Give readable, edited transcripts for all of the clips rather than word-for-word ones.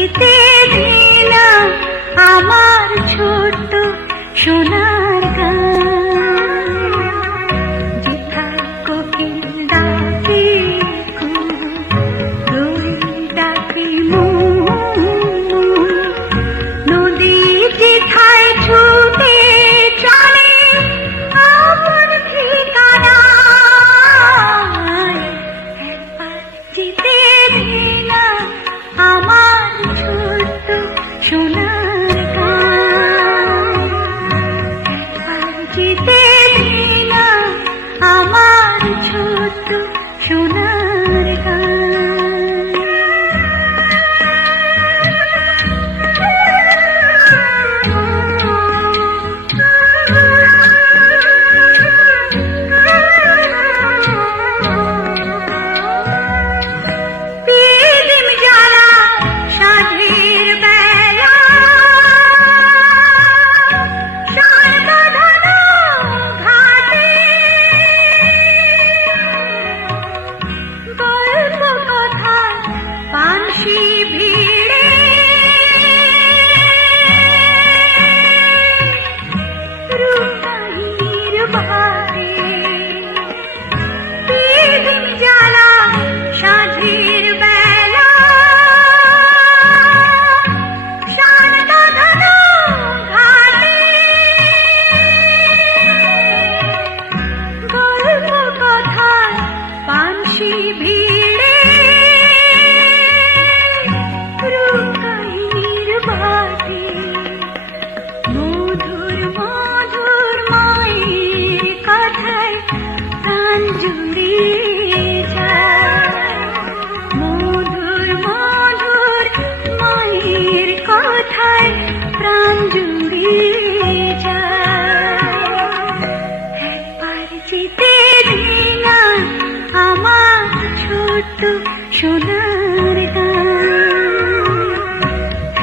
জিতে দিলা আমার ছোট্ট সোনার গান। যেথায় কোকিল ডাকে দোল ডাকে নদী যেথায় ছুটে চলে আপন ঠিকানায়। একবার জিতে দিলা আমার ছোট্ট সোনার গান। একবার জিতে দিলা আমার ছোট্ট সোনার গান। পিলিম জ্বালা সাঁঝের বেলা সার বাঁধানো ঘাটে, গল্প কথা পানসি ভিড়ে রূপাহীর ভাতে। পিলিম জ্বালা সাঁঝের বেলা সার বাঁধানো ঘাটে, গল্প কথা পানসি ভিড়ে রূপাহীর ভাতে। মধুর মধুর মায়ের কথায় প্রাণ জুড়ে যায়। মধুর মধুর মায়ের কথায় প্রাণ জুড়ে যায়। একবার জিতে দিলা আমার ছোট্ট সোনার গান।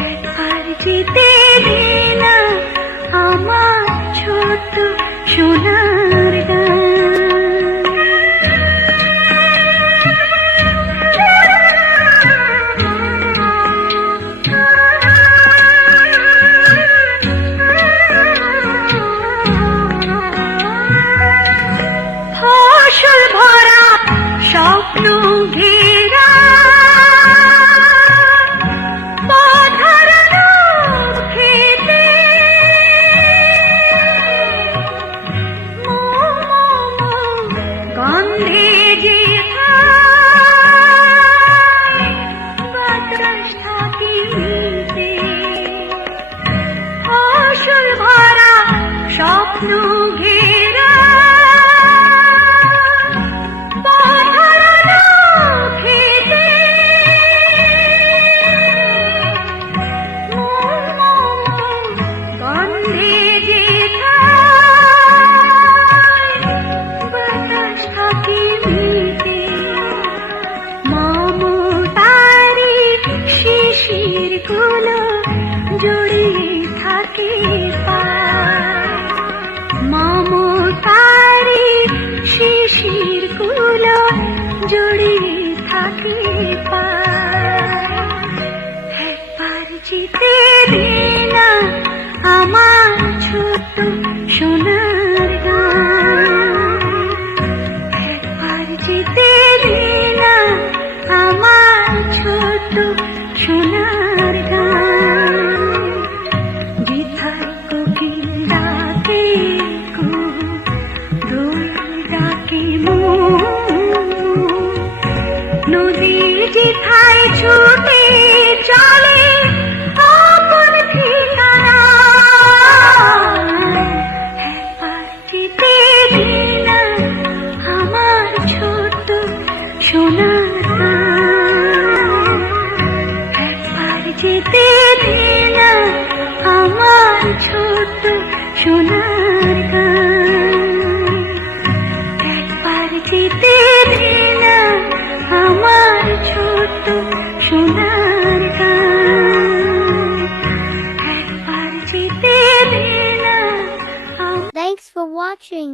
একবার জিতে দিলা আমার ছোট্ট সোনার গান। ফসল ভরা স্বপ্ন ঘেরা পথহারানো খেতে, গন্ধে যেথায় বাতাস থাকে মিলতে। ফসল ভরা স্বপ্ন ঘেরা পথহারানো খেতে, গন্ধে যেথায় বাতাস থাকে মিলতে। মমতারি শিশির গুলো জড়িয়ে থাকে পায়। মমতারি শিশির গুলো জড়িয়ে থাকে পায়। একবার জিতে দিলা আমার ছোট্ট সোনার গান। একবার জিতে দিলা আমার ছোট্ট সোনার গান। যেথায় কোকিল ডাকে দোল ডাকে নদী যেথায় ছুটে চলে আপন ঠিকানায়। একবার জিতে দিলা আমার ছোট্ট সোনার গান। একবার জিতে দিলা আমার ছোট্ট সোনার গান। একবার জিতে দিলা আমার ছোট্ট সোনার গান। একবার জিতে দিলা। Thanks for watching.